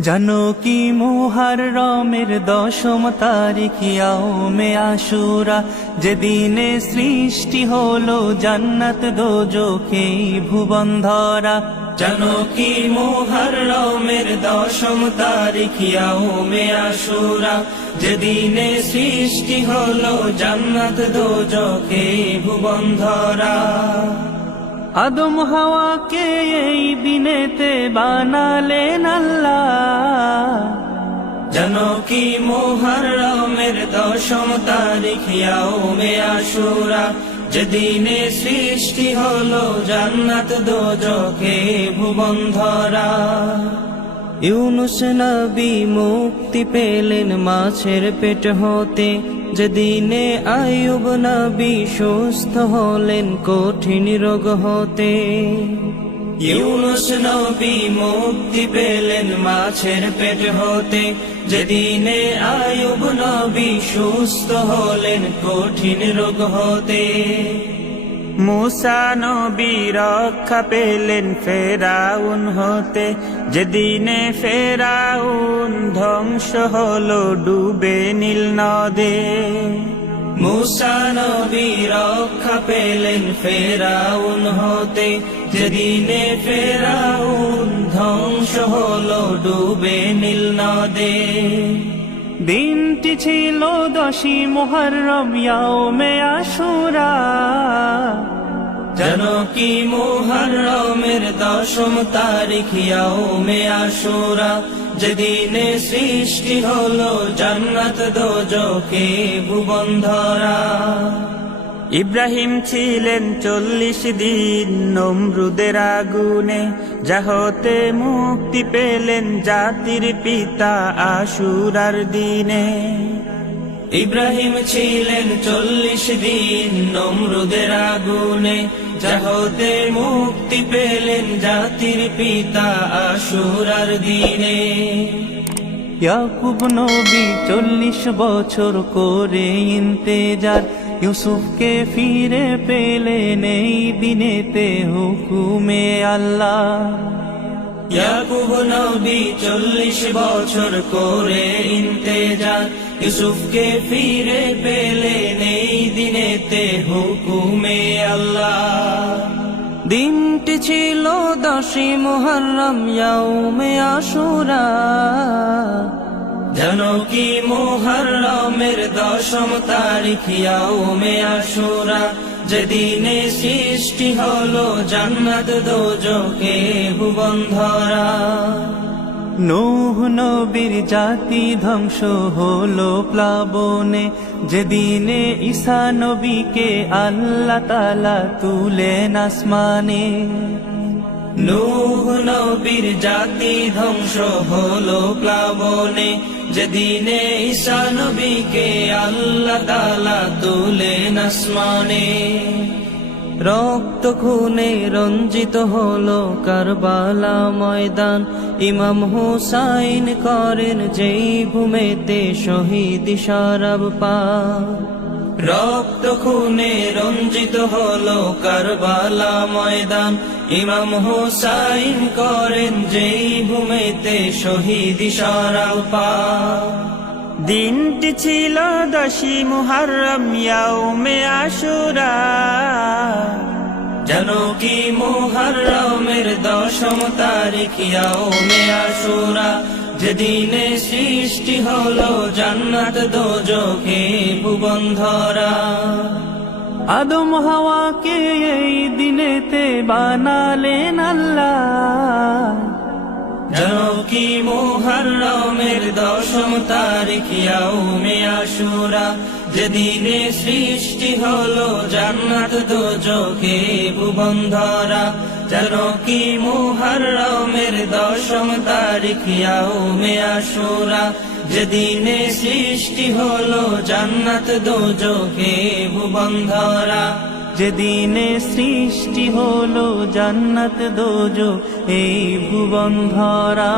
জানো কি মোহার রমের দশম তারিখিয়াও মে আশুরা। যেদিনে সৃষ্টি হলো জান্নাত দোজকে ভুবন ধরা জানো কি মোহার রমের দশম তারিখিয়াও মে আশুরা। যেদিনে সৃষ্টি হলো জান্নাত দোজকে ভুবন ধরা আদম হাওয়াকে এই দিনেতে বানালেন আল্লাহ। জানো কি মোহরমের দশম তারিখ ইয়াউমে আশুরা, যেদিনে সৃষ্টি হলো জান্নাত দোজকে ভুবন ধরা ইউনুস নবী মুক্তি পেলেন মাছের পেট হতে, যেদিনে আয়ুব নবী সুস্থ হলেন কঠিন রোগ হতে। ইউনুস নবী মুক্তি পেলেন মাছের পেট হতে। যেদিনে আয়ুব নবী সুস্থ হলেন, কঠিন রোগ হতে। মুসা নবী রক্ষা পেলেন ফেরাউন হতে। যেদিনে ফেরাউন ধ্বংস হলো, ডুবে নীল নদে। মুসা নবী রক্ষা পেলেন ফেরাউন হতে। যেদিনে ফেরাউন ধ্বংস হলো ডুবে নীল নদে। দিনটি ছিল দশী মোহরম ইয়াউমে আশুরা। জানো কি মোহরমের দশম তারিখ ইয়াউমে আশুরা? যেদিনে সৃষ্টি হলো জান্নাত দোজকে ভুবন ধরা ইব্রাহিম ছিলেন চল্লিশ দিন নমরুদের আগুনে, যাহতে মুক্তি পেলেন জাতির পিতা আশুরার দিনে। ইব্রাহিম ছিলেন চল্লিশ দিন নমরুদের আগুনে। যাহতে মুক্তি পেলেন জাতির পিতা আশুরার দিনে। ইয়াকুব নবী চল্লিশ বছর করে ইন্তেজার। ইউসুফকে ফিরে পেলেন এই দিনেতে হুকুমে আল্লাহ। ইয়াকুব নবী চল্লিশ বছর করে ইন্তেজার। ইউসুফকে ফিরে পেলেন এই দিনেতে হুকুমে আল্লাহ। দিনটি ছিল দশী মোহরম ইয়াউমে আশুরা। জানো কি মোহরমের দশম তারিখ ইয়াউমে আশুরা? যেদিনে সৃষ্টি হলো জান্নাত দোজকে ভুবন ধরা নূহ নবীর জাতি ধ্বংস হলো প্লাবনে। যেদিনে ঈসা নবীকে আল্লাহ তালা তুলেন আসমানে। নূহ নবীর জাতি ধ্বংস হলো প্লাবনে। যেদিনে ঈসা নবীকে আল্লাহ তালা তুলেন আসমানে। রক্ত খুনে রঞ্জিত হলো কারবালা ময়দান। ইমাম হুসাইন করেন যেই ভূমেতে শহীদ সারাব পা রক্ত খুনে রঞ্জিত হলো কারবালা ময়দান। ইমাম হুসাইন করেন যেই ভূমেতে শহীদ সারাব পা দিনটি ছিল দশী মুহরম ইয়াউমে আশুরা। জানো কি মোহরমের দশম তারিখ ইয়াউমে আশুরা। যেদিনে সৃষ্টি হলো জান্নাত দোজকে ভুবন ধরা আদম হাওয়াকে এই দিনেতে বানালেন আল্লাহ। জানো কি মোহরমের দশম তারিখ ইয়াউমে আশুরা যেদিনে সৃষ্টি হলো জান্নাত দোজকে ভুবন ধরা জানো কি মুহরমের দশম তারিখ? ইয়াউমে আশুরা, যেদিনে সৃষ্টি হলো জান্নাত দোজকে ভুবন্ধরা যেদিনে সৃষ্টি হলো জান্নাত দোজো এই ভুবন ধরা